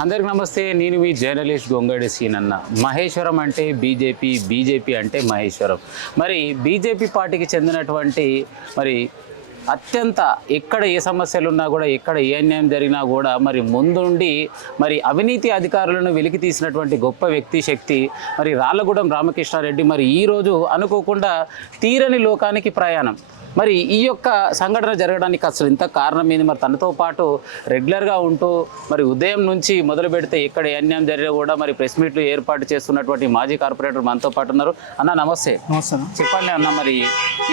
అందరికి నమస్తే. నేను మీ జర్నలిస్ట్ గొంగడి సీనన్న. మహేశ్వరం అంటే బీజేపీ, బీజేపీ అంటే మహేశ్వరం. మరి బీజేపీ పార్టీకి చెందినటువంటి మరి అత్యంత ఎక్కడ ఏ సమస్యలు ఉన్నా కూడా, ఎక్కడ ఏ అన్యాయం జరిగినా కూడా మరి ముందుండి మరి అవినీతి అధికారులను వెలికి తీసినటువంటి గొప్ప వ్యక్తి శక్తి మరి రాళ్ళగూడెం రామకృష్ణారెడ్డి. మరి ఈరోజు అనుకోకుండా తీరని లోకానికి ప్రయాణం. మరి ఈ యొక్క సంఘటన జరగడానికి అసలు ఇంత కారణం ఏంది? మరి తనతో పాటు రెగ్యులర్గా ఉంటూ మరి ఉదయం నుంచి మొదలు పెడితే ఎక్కడ ఏ అన్యాయం జరిగినా కూడా మరి ప్రెస్ మీట్లు ఏర్పాటు చేస్తున్నటువంటి మాజీ కార్పొరేటర్ మనతో పాటు ఉన్నారు. అన్న నమస్తే. నమస్తే. చెప్పండి అన్న, మరి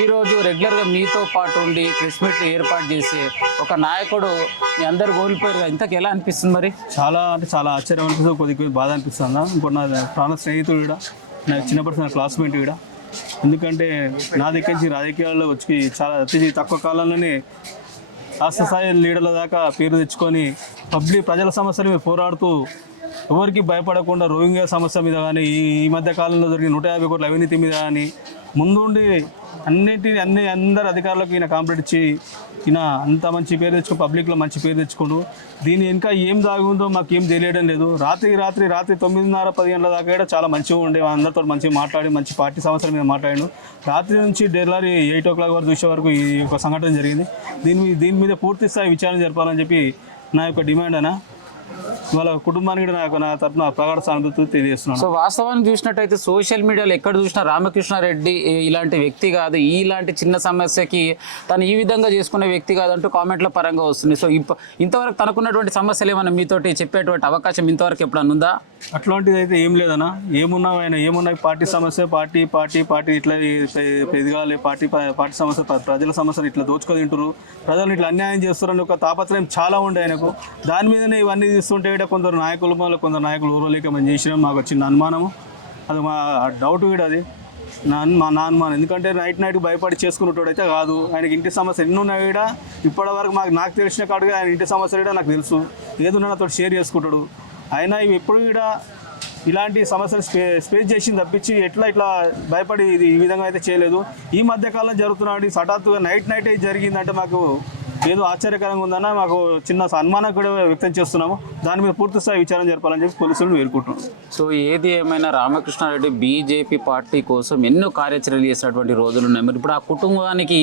ఈరోజు రెగ్యులర్గా మీతో పాటు ఉండి ప్రెస్ మీట్లు ఏర్పాటు చేసి ఒక నాయకుడు మీ అందరు కోల్పోయారు, ఇంతకు ఎలా అనిపిస్తుంది? మరి చాలా అంటే చాలా ఆశ్చర్యం అనిపిస్తుంది, కొద్దిగా బాధ అనిపిస్తుంది. ఇంకోటి నా ప్రాణ స్నేహితుడు కూడా, నాకు చిన్నప్పటి నా క్లాస్మేట్ కూడా. ఎందుకంటే నా దగ్గర నుంచి రాజకీయాల్లో వచ్చి చాలా అతి తక్కువ కాలంలోనే రాష్ట్ర స్థాయి లీడర్ల దాకా పేరు తెచ్చుకొని ప్రజల సమస్యల మీద పోరాడుతూ ఎవరికి భయపడకుండా రోహింగ్యా సమస్య మీద కానీ, ఈ మధ్య కాలంలో జరిగిన 150 కోట్ల అవినీతి మీద కానీ ముందుండి అందరు అధికారులకు ఈయన కాంప్లీట్ ఇచ్చి ఈయన అంత మంచి పేరు తెచ్చుకో, పబ్లిక్లో మంచి పేరు తెచ్చుకోండు. దీని ఇంకా ఏం దాగుందో మాకు ఏం తెలియడం లేదు. రాత్రి 9:30-10 గంటల దాకా కూడా చాలా మంచిగా ఉండే, అందరితో మంచిగా మాట్లాడి మంచి పార్టీ సమస్యల మీద మాట్లాడాడు. రాత్రి నుంచి డెర్లరీ 8 o'clock వరకు చూసే వరకు ఈ యొక్క సంఘటన జరిగింది. దీని మీద పూర్తి స్థాయి విచారణ జరపాలని చెప్పి నా యొక్క డిమాండ్ అన్న. వాళ్ళ కుటుంబానికి నా తరఫున ప్రగాఢ సానుభూతి తెలియజేస్తున్నాను. సో వాస్తవాన్ని చూసినట్టయితే సోషల్ మీడియాలో ఎక్కడ చూసినా రామకృష్ణారెడ్డి ఇలాంటి వ్యక్తి కాదు, ఇలాంటి చిన్న సమస్యకి తను ఈ విధంగా చేసుకునే వ్యక్తి కాదంటూ కామెంట్ల పరంగా వస్తుంది. సో ఇంతవరకు తనకున్నటువంటి సమస్యలు ఏమన్నా మీతోటి చెప్పేటువంటి అవకాశం ఇంతవరకు ఎప్పుడన్నా ఉందా? అట్లాంటిది అయితే ఏం లేదన్నా. ఏమున్నా పార్టీ సమస్య, పార్టీ ఇట్లా ఎదగాలి, పార్టీ సమస్య, ప్రజల సమస్యలు ఇట్లా దోచుకొని ప్రజలు ఇట్లా అన్యాయం చేస్తారని ఒక తాపత్రయం చాలా ఉండే ఆయనకు. దాని మీదనే ఇవన్నీ చూస్తుంటే కొందరు నాయకులు ఊరలేక మేము చేసినాం. మాకు వచ్చిన అనుమానము, అది మా డౌట్ కూడా, అది నా అనుమానం. ఎందుకంటే నైట్ భయపడి చేసుకునేటోడు అయితే కాదు. ఆయనకి ఇంటి సమస్య ఎన్ని ఉన్నాయి కూడా ఇప్పటి వరకు నాకు తెలిసిన కాడుగా ఆయన ఇంటి సమస్యలు కూడా నాకు తెలుసు. ఏదున్నా నాతో షేర్ చేసుకుంటాడు. అయినా ఇవి ఎప్పుడు కూడా ఇలాంటి సమస్యలు స్పేస్ చేసి తప్పించి ఇట్లా భయపడి ఇది ఈ విధంగా అయితే చేయలేదు. ఈ మధ్యకాలంలో జరుగుతున్నాడు హఠాత్తుగా నైట్ జరిగిందంటే మాకు ఏదో ఆశ్చర్యకరంగా ఉందన్న. మాకు చిన్న అనుమానం కూడా వ్యక్తం చేస్తున్నాము. దాని మీద పూర్తి స్థాయి విచారణ జరపాలని చెప్పి పోలీసులను వేడుకుంటున్నాం. సో ఏది ఏమైనా రామకృష్ణారెడ్డి బీజేపీ పార్టీ కోసం ఎన్నో కార్యాచరణలు చేసినటువంటి రోజులు ఉన్నాయి. మరి ఇప్పుడు ఆ కుటుంబానికి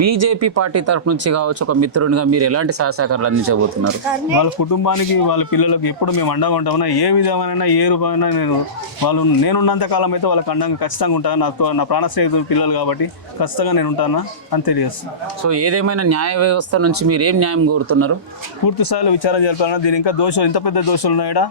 బీజేపీ పార్టీ తరఫు నుంచి కావచ్చు, ఒక మిత్రునిగా మీరు ఎలాంటి సహకారాలు అందించబోతున్నారు? వాళ్ళ కుటుంబానికి, వాళ్ళ పిల్లలకు ఎప్పుడు మేము అండగా ఉంటామన్నా. ఏ విధమైన ఏ రూపమైనా నేనున్నంత కాలం అయితే వాళ్ళకి అండంగా ఖచ్చితంగా ఉంటాను. నా ప్రాణ స్నేహితులు పిల్లలు కాబట్టి ఖచ్చితంగా నేను ఉంటానా అని తెలియజేస్తాను. సో ఏదేమైనా న్యాయ వ్యవస్థ నుంచి మీరు ఏం న్యాయం కోరుతున్నారు? పూర్తి స్థాయిలో విచారణ జరపాలన్నా. దీని ఇంకా ఇంత పెద్ద దోషాలు ఉన్నాయా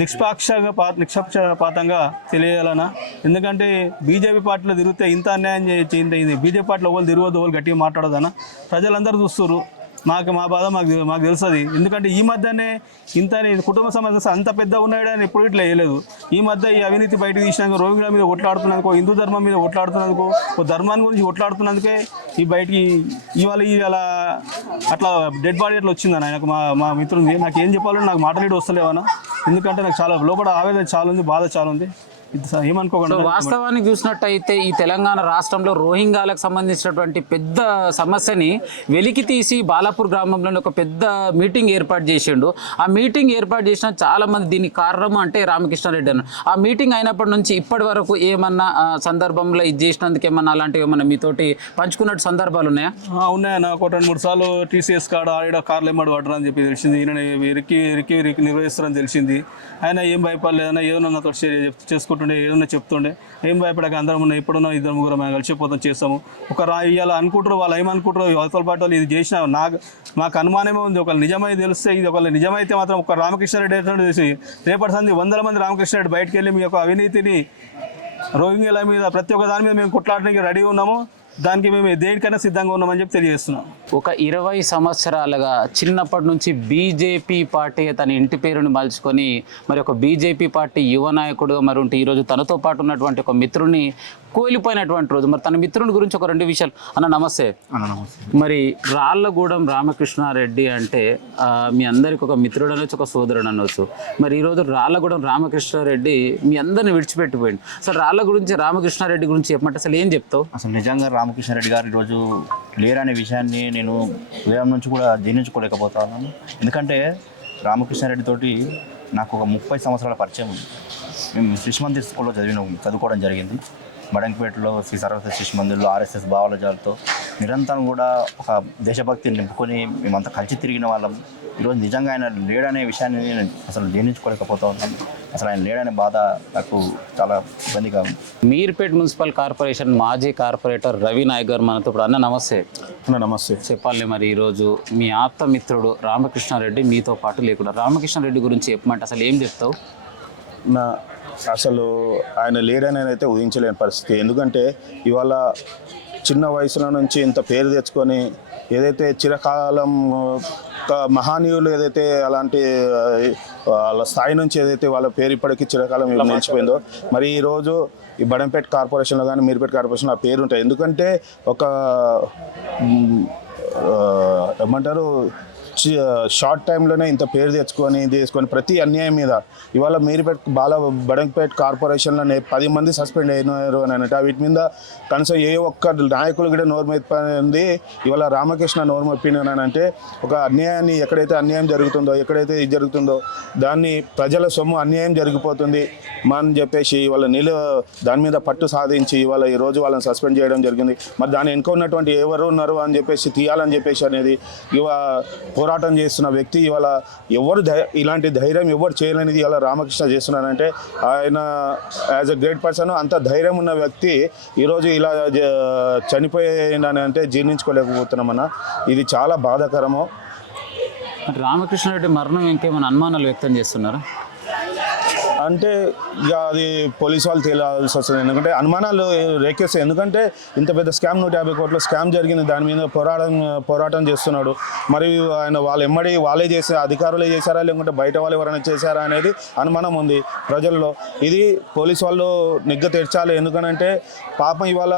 నిష్పక్షపాతంగా తెలియాలన్నా. ఎందుకంటే బీజేపీ పార్టీలో తిరిగితే ఇంత అన్యాయం చేయింది. బీజేపీ పార్టీలో వాళ్ళు తిరగదు, వాళ్ళు గట్టిగా మాట్లాడదన్నా. ప్రజలందరూ చూస్తారు. మా బాధ మాకు తెలుస్తుంది. ఎందుకంటే ఈ మధ్యనే కుటుంబ సమస్య అంత పెద్ద ఉన్నాయని ఎప్పుడు ఇట్లా వేయలేదు. ఈ మధ్య ఈ అవినీతి బయటకు తీసినాక రోహింగ్యా మీద కొట్లాడుతున్నందుకు, హిందూ ధర్మం మీద కొట్లాడుతున్నందుకు, ఓ ధర్మాన్ని గురించి కొట్లాడుతున్నందుకే ఈ బయటికి ఇవాళ అట్లా డెడ్ బాడీ అట్లా వచ్చిందని ఆయనకు మా మిత్రుంది. నాకు ఏం చెప్పాలని నాకు మాట్లాడి వస్తలేవన్నా. ఎందుకంటే నాకు చాలా లోపల ఆవేదన చాలా ఉంది, బాధ చాలా ఉంది. ఏమనుకోకుండా వాస్తవానికి చూసినట్టయితే ఈ తెలంగాణ రాష్ట్రంలో రోహింగ్యాలకు సంబంధించినటువంటి పెద్ద సమస్యని వెలికి తీసి బాలాపూర్ గ్రామంలో ఒక పెద్ద మీటింగ్ ఏర్పాటు చేసిండు. ఆ మీటింగ్ ఏర్పాటు చేసిన చాలా మంది దీనికి కారణం అంటే రామకృష్ణారెడ్డి అన్న. ఆ మీటింగ్ అయినప్పటి నుంచి ఇప్పటి వరకు ఏమన్నా సందర్భంలో ఇది చేసినందుకు ఏమన్నా అలాంటివి ఏమన్నా మీతోటి పంచుకున్నట్టు సందర్భాలు ఉన్నాయా? ఉన్నాయన్న. ఒక 2-3 సార్లు టీసీఎస్ ఆడ కార్లు ఏమాడు పడరా అని చెప్పి తెలిసింది. ఈయన రిక్కి నిర్వహిస్తారని తెలిసింది. ఆయన ఏం భయపడలేదన్నా, ఏదన్నా నాతో షేర్ చేసుకుంటుండే, ఏదన్నా చెప్తుండే. ఏం భయపడక అందరం ఉన్నాయి, ఇప్పుడున్న 2-3 మేము కలిసిపోతాం చేస్తాము. ఇవాళ అనుకుంటారు, వాళ్ళు ఏమనుకుంటారు, అవతల పాటు వాళ్ళు ఇది చేసిన మాకు అనుమానమే ఉంది. ఒకళ్ళు నిజమై తెలిస్తే, ఇది ఒకళ్ళు నిజమైతే మాత్రం ఒక రామకృష్ణారెడ్డి ఏంటంటే చేసి రేపటి సంది 100 మంది రామకృష్ణారెడ్డి బయటకు వెళ్ళి మీ యొక్క అవినీతిని, రోహింగ్యాల మీద ప్రతి ఒక్క దాని మీద మేము కొట్లాడడానికి రెడీ ఉన్నాము. దానికి మేము దేనికైనా సిద్ధంగా ఉన్నామని చెప్పి తెలియజేస్తున్నాం. ఒక 20 సంవత్సరాలుగా చిన్నప్పటి నుంచి బీజేపీ పార్టీ తన ఇంటి పేరుని మలుచుకొని మరి ఒక బీజేపీ పార్టీ యువ నాయకుడుగా మరి ఉంటే ఈరోజు తనతో పాటు ఉన్నటువంటి ఒక మిత్రుడిని కోల్పోయినటువంటి రోజు. మరి తన మిత్రుని గురించి ఒక 2 విషయాలు అన్న. నమస్తే. మరి రాళ్ళగూడెం రామకృష్ణారెడ్డి అంటే మీ అందరికి ఒక మిత్రుడు అనొచ్చు, ఒక సోదరుడు అనొచ్చు. మరి ఈరోజు రాళ్ళగూడెం రామకృష్ణారెడ్డి మీ అందరిని విడిచిపెట్టిపోయింది. అసలు రామకృష్ణారెడ్డి గురించి చెప్పమంటే అసలు ఏం చెప్తావు? అసలు నిజంగా రామకృష్ణారెడ్డి గారు ఈరోజు లేరనే విషయాన్ని నేను ఉదయం నుంచి కూడా జీర్ణించుకోలేకపోతాను. ఎందుకంటే రామకృష్ణారెడ్డి తోటి నాకు ఒక 30 సంవత్సరాల పరిచయం ఉంది. మేము శిశు మందిర్ స్కూల్లో చదువుకోవడం జరిగింది. బడంగపేటలో శ్రీ సర్వశ్రీ శిశు మందిర్లో ఆర్ఎస్ఎస్ భావజాలతో నిరంతరం కూడా ఒక దేశభక్తిని నింపుకొని మేమంతా కలిసి తిరిగిన వాళ్ళం. ఈరోజు నిజంగా ఆయన లేడనే విషయాన్ని నేను అసలు జీర్ణించుకోలేకపోతా ఉన్నాను. అసలు ఆయన లేడనే బాధ నాకు చాలా ఇబ్బందిగా ఉంది. మీర్పేట్ మున్సిపల్ కార్పొరేషన్ మాజీ కార్పొరేటర్ రవి నాయక్ గారు మనతో ఇప్పుడు. అన్న నమస్తే. నమస్తే. చెప్పాలి మరి ఈరోజు మీ ఆప్తమిత్రుడు రామకృష్ణారెడ్డి మీతో పాటు లేకుండా, రామకృష్ణారెడ్డి గురించి చెప్పమంటే అసలు ఏం చెప్తావు? అసలు ఆయన లేడని అయితే ఊహించలేని పరిస్థితి. ఎందుకంటే ఇవాళ చిన్న వయసులో నుంచి ఇంత పేరు తెచ్చుకొని ఏదైతే చిరకాలం మహానీయులు ఏదైతే అలాంటి వాళ్ళ స్థాయి నుంచి ఏదైతే వాళ్ళ పేరు ఇప్పటికీ చిరకాలం నిలిచిపోయిందో, మరి ఈరోజు ఈ బడంపేట కార్పొరేషన్లో కానీ మీర్పేట కార్పొరేషన్లో ఆ పేరు ఉంటాయి. ఎందుకంటే ఒక ఏమంటారు షార్ట్ టైంలోనే ఇంత పేరు తెచ్చుకొని ఇది చేసుకొని ప్రతి అన్యాయం మీద ఇవాళ మీర్పేట బడంపేట కార్పొరేషన్లో 10 మంది సస్పెండ్ అయినారు అని అంటే వీటి మీద కనీసం ఏ ఒక్క నాయకులు కూడా నోరు మెప్పింది. ఇవాళ రామకృష్ణ నోరు మెప్పినారు అని అంటే ఒక అన్యాయాన్ని ఎక్కడైతే అన్యాయం జరుగుతుందో, ఎక్కడైతే ఇది జరుగుతుందో దాన్ని ప్రజల సొమ్ము అన్యాయం జరిగిపోతుంది అని చెప్పేసి ఇవాళ దాని మీద పట్టు సాధించి ఇవాళ ఈరోజు వాళ్ళని సస్పెండ్ చేయడం జరిగింది. మరి దాని వెనుక ఉన్నటువంటి ఎవరు ఉన్నారు అని చెప్పేసి తీయాలని చెప్పేసి అనేది పోరాటం చేస్తున్న వ్యక్తి ఇవాళ ఇలాంటి ధైర్యం ఎవరు చేయలేనిది ఇలా రామకృష్ణ చేస్తున్నారంటే ఆయన యాజ్ అ గ్రేట్ పర్సన్, అంత ధైర్యం ఉన్న వ్యక్తి ఈరోజు ఇలా చనిపోయిందని అంటే జీర్ణించుకోలేకపోతున్నామన్నా. ఇది చాలా బాధాకరము. రామకృష్ణారెడ్డి మరణం ఇంకేమైనా అనుమానాలు వ్యక్తం చేస్తున్నారా? అంటే ఇక అది పోలీసు వాళ్ళు తేలాల్సి వస్తుంది. ఎందుకంటే అనుమానాలు రేకేస్తాయి. ఎందుకంటే ఇంత పెద్ద స్కామ్ 150 కోట్ల స్కామ్ జరిగింది, దాని మీద పోరాటం చేస్తున్నాడు. మరి ఆయన వాళ్ళే చేసే అధికారులే చేశారా లేకుంటే బయట వాళ్ళు ఎవరైనా చేశారా అనేది అనుమానం ఉంది ప్రజల్లో. ఇది పోలీసు వాళ్ళు నిగ్గు తెర్చాలి. ఎందుకనంటే పాపం ఇవాళ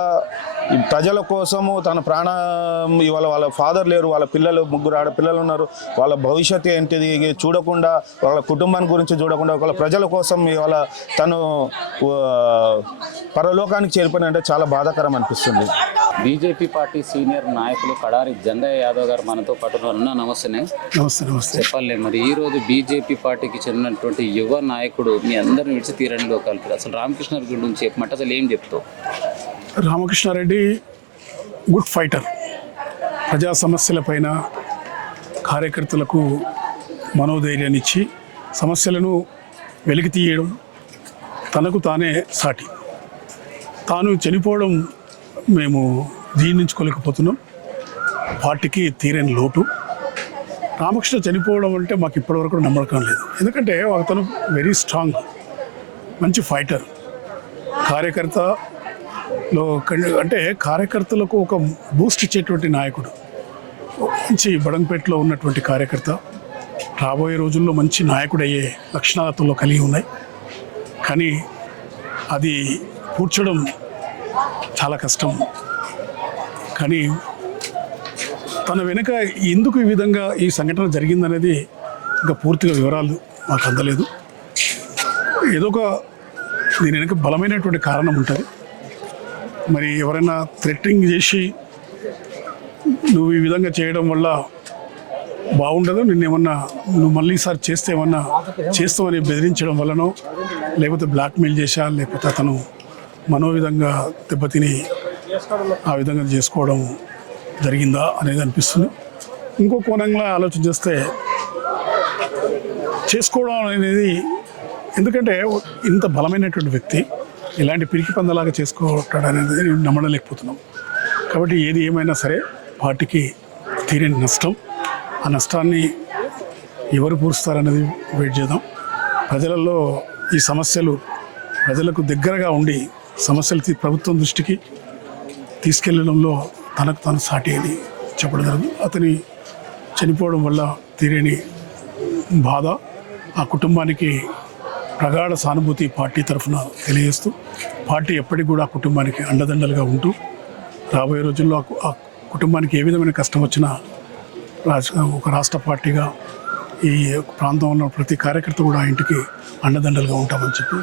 ప్రజల కోసము తన ప్రాణం ఇవాళ వాళ్ళ ఫాదర్ లేరు, వాళ్ళ పిల్లలు 3 ఆడపిల్లలు ఉన్నారు, వాళ్ళ భవిష్యత్తు ఏంటిది చూడకుండా, వాళ్ళ కుటుంబాన్ని గురించి చూడకుండా వాళ్ళ ప్రజల కోసం ఇవాళ తను పరలోకానికి చేరిపోయినంటే చాలా బాధాకరం అనిపిస్తుంది. బీజేపీ పార్టీ సీనియర్ నాయకులు కడారి జంగయ్య యాదవ్ గారు మనతో పాటు ఉన్నారు. నమస్తే. చెప్పాలి మరి ఈరోజు బీజేపీ పార్టీకి చెందినటువంటి యువ నాయకుడు మీ అందరిని విడిచి తీరని లోకాలు అసలు రామకృష్ణారెడ్డి గురించి చెప్పమంటే అసలు ఏం చెప్తావు? Ramakrishna Reddy good fighter. ప్రజా సమస్యలపైన కార్యకర్తలకు మనోధైర్యాన్ని ఇచ్చి సమస్యలను వెలికి తీయడం, తనకు తానే సాటి. తాను చనిపోవడం మేము జీర్ణించుకోలేకపోతున్నాం. పార్టీకి తీరని లోటు. రామకృష్ణ చనిపోవడం అంటే మాకు ఇప్పటివరకు నమ్మకం లేదు. ఎందుకంటే అతను వెరీ స్ట్రాంగ్, మంచి ఫైటర్. అంటే కార్యకర్తలకు ఒక బూస్ట్ ఇచ్చేటువంటి నాయకుడు, మంచి బడంపేటలో ఉన్నటువంటి కార్యకర్త. రాబోయే రోజుల్లో మంచి నాయకుడు అయ్యే లక్షణాలతో కలిగి ఉన్నాయి. కానీ అది పూడ్చడం చాలా కష్టం. కానీ తన వెనుక ఎందుకు ఈ విధంగా ఈ సంఘటన జరిగిందనేది ఇంకా పూర్తిగా వివరాలు మాకు అందలేదు. ఏదో ఒక దీని వెనుక బలమైనటువంటి కారణం ఉంటుంది. మరి ఎవరైనా థ్రెటనింగ్ చేసి నువ్వు ఈ విధంగా చేయడం వల్ల బాగుండదు, నువ్వు మళ్ళీ ఈసారి చేస్తే ఏమన్నా చేస్తామని బెదిరించడం వల్లనో, లేకపోతే బ్లాక్మెయిల్ చేశా, లేకపోతే అతను మనోవిధంగా దెబ్బతిని ఆ విధంగా చేసుకోవడం జరిగిందా అనేది అనిపిస్తుంది. ఇంకో కోణంగా ఆలోచన చేస్తే చేసుకోవడం అనేది, ఎందుకంటే ఇంత బలమైనటువంటి వ్యక్తి ఇలాంటి పిరికి పందలాగా చేసుకోవటం అనేది నమ్మలేకపోతున్నాం. కాబట్టి ఏది ఏమైనా సరే పార్టీకి తీరని నష్టం. ఆ నష్టాన్ని ఎవరు పూరుస్తారనేది వెయిట్ చేద్దాం. ప్రజలలో ఈ సమస్యలు ప్రజలకు దగ్గరగా ఉండి సమస్యలు ప్రభుత్వం దృష్టికి తీసుకెళ్లడంలో తనకు తాను సాటి అని చెప్పడం జరుగుతుంది. అతని చనిపోవడం వల్ల తీరని బాధ, ఆ కుటుంబానికి ప్రగాఢ సానుభూతి పార్టీ తరఫున తెలియజేస్తూ, పార్టీ ఎప్పటికి కూడా ఆ కుటుంబానికి అండదండలుగా ఉంటూ రాబోయే రోజుల్లో ఆ కుటుంబానికి ఏ విధమైన కష్టం వచ్చినా ఒక రాష్ట్ర పార్టీగా ఈ ప్రాంతంలో ప్రతి కార్యకర్త కూడా ఇంటికి అండదండలుగా ఉంటామని చెప్పి